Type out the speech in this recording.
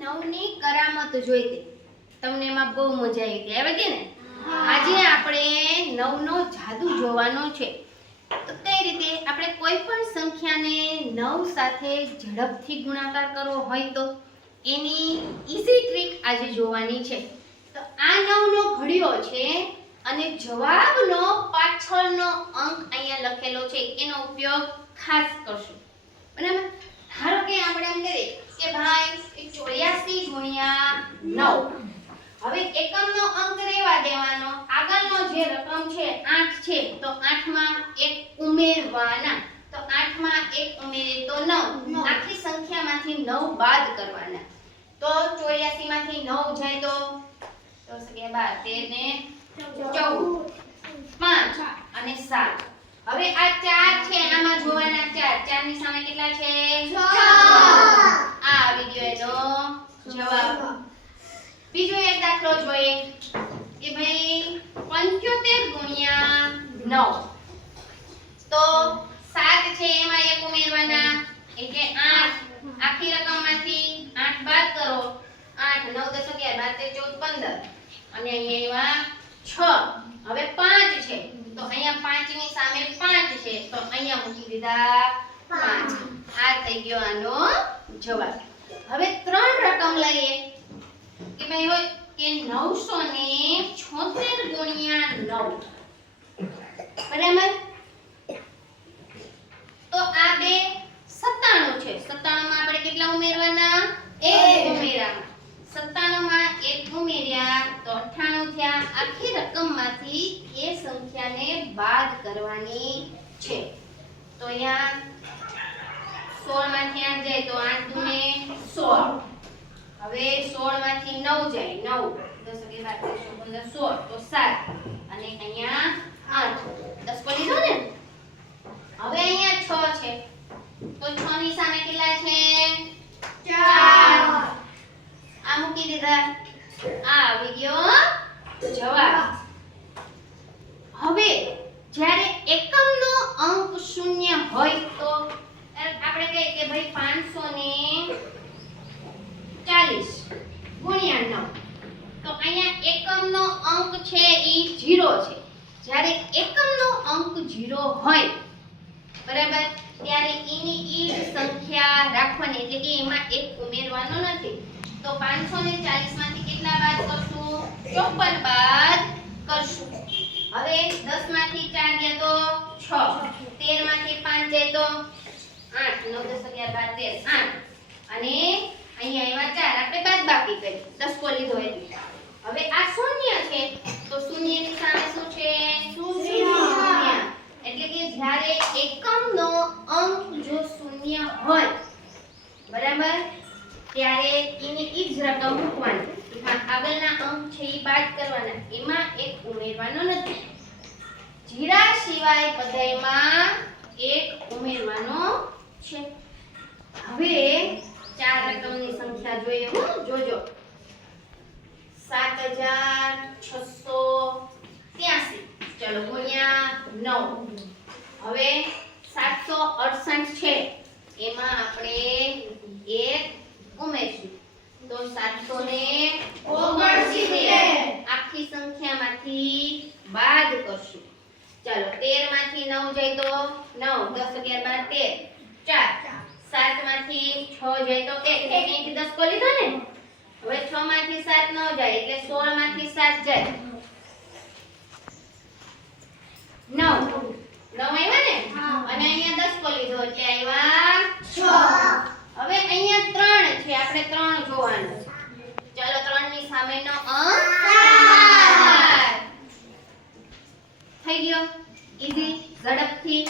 નવની કરામત જોઈ હતી. તમને એમાં બહુ મજા આવી હતી. આવે કે ને? આજે આપણે નવનો જાદુ જોવાનો છે. તો કઈ રીતે આપણે કોઈ પણ સંખ્યાને 9 સાથે ઝડપથી ગુણાકાર કરવો હોય તો એની ઈઝી ટ્રીક આજે જોવાની છે. તો આ 9 નો ઘડિયો છે અને જવાબનો પાછળનો અંક અહીંયા લખેલો છે. એનો ઉપયોગ ખાસ કરશું. બરાબર? ધારો કે આપણે એમ કરીએ કે ભાઈ 84 ગુણ્યા 9. હવે એકમનો અંક રહેવા દેવાનો. આગળનો જે રકમ છે 8 છે તો 8 માં 1 ઉમેરવાના. તો 8 માં 1 ઉમેરીએ તો 9. આખી સંખ્યામાંથી 9 બાદ કરવાના. તો 84 માંથી 9 જાય તો 10 12 13 ને 14 5 અને 7. હવે આ 4 છે આમાં જોવાના 4 ની સામે કેટલા છે 6. આ આવી ગયો એનો જવાબ. બીજો એક દાખલો જોઈએ કે ભાઈ 75 ગુણ્યા 9. તો 7 છે એમાં 1 ઉમેરવાના એટલે 8. આખી રકમમાંથી 8 બાદ કરો. 8 9 10 11 12 13 14 15 અને અહીંયા 6. હવે 5 છે તો અહીંયા 5 ની સામે 5 છે તો અહીંયા મૂકી દીધા 5. આ થઈ ગયો આનો જવાબ. હવે 3 રકમ લઈએ કે ભાઈ હોય કે 976 ગુણ્યા 9. બરાબર? તો આ બે 97 છે. 97 માં આપણે કેટલા ઉમેરવાના 1 ઉમેરવાના. 97 માં 1 ઉમેર્યા તો 98 થયા. આખી રકમમાંથી એ સંખ્યાને બાદ કરવાની છે. તો અહીંયા 16 માંથી 8 જાય તો 8 દુને 16. હવે 16 માંથી 9 જાય 9 10 11 13 16 તો 7 અને અહીંયા 8 10 પર લીધો ને. હવે અહીંયા 6 છે તો 6 ની સામે કેટલા છે 4. આ મૂકી દીધા. આ આવી ગયો જવાબ. હવે જ્યારે એકમનો અંક 0 હોય તો આપણે કહીએ કે ભાઈ 540 ગુણ્યા 9. તો અહીંયા એકમનો અંક છે ઈ 0 છે. જ્યારે એકમનો અંક 0 હોય બરાબર ત્યારે એની ઈ જ સંખ્યા રાખવાની એટલે કે એમાં 1 ઉમેરવાનો નથી. તો 540 માંથી કેટલા બાદ કરશું 54 બાદ કરશું. હવે 10 માંથી 4 ગયા તો 6. 13 માંથી 5 જાય તો 8 9 10 11 12 13 8 અને અહીંયા આવ્યા 4. આપણે બાદ બાકી કરી 10 કો લીધો એટલે. હવે આ શૂન્ય છે તો શૂન્યની સામે શું છે શૂન્ય. એટલે કે જ્યારે એકમનો અંક જો શૂન્ય હોય બરાબર ત્યારે એની ઈ જ રકમ મૂકવાની. આગળના અંક છે એ બાદ કરવાના. એમાં 1 ઉમેરવાનો નથી. જીરા સિવાય બધાયમાં 1 ઉમેરવાનો છે. હવે 4 રકમની સંખ્યા જોઈએ. જોજો 7683. ચલો ગુણ્યા 9. હવે 768 છે એમાં આપણે 1 ઉમેરશું તો 779. આખી સંખ્યામાંથી બાદ કરશું. ચાલો 13 માંથી 9 જાય તો 9 10 11 12 13 4. 7 માંથી 6 જાય તો 1 અહીંથી 10 કો લીધો ને. હવે 6 માંથી 7 ન જાય એટલે 16 માંથી 7 જાય 9 આવ્યા ને. અને અહીંયા 10 કો લીધો એટલે આવ્યા 6. હવે અહીંયા 3 છે આપણે 3 જોવાનું. ચાલો 3 ની સામેનો અંક 4 થઈ ગયો. ઈઝી ઝડપથી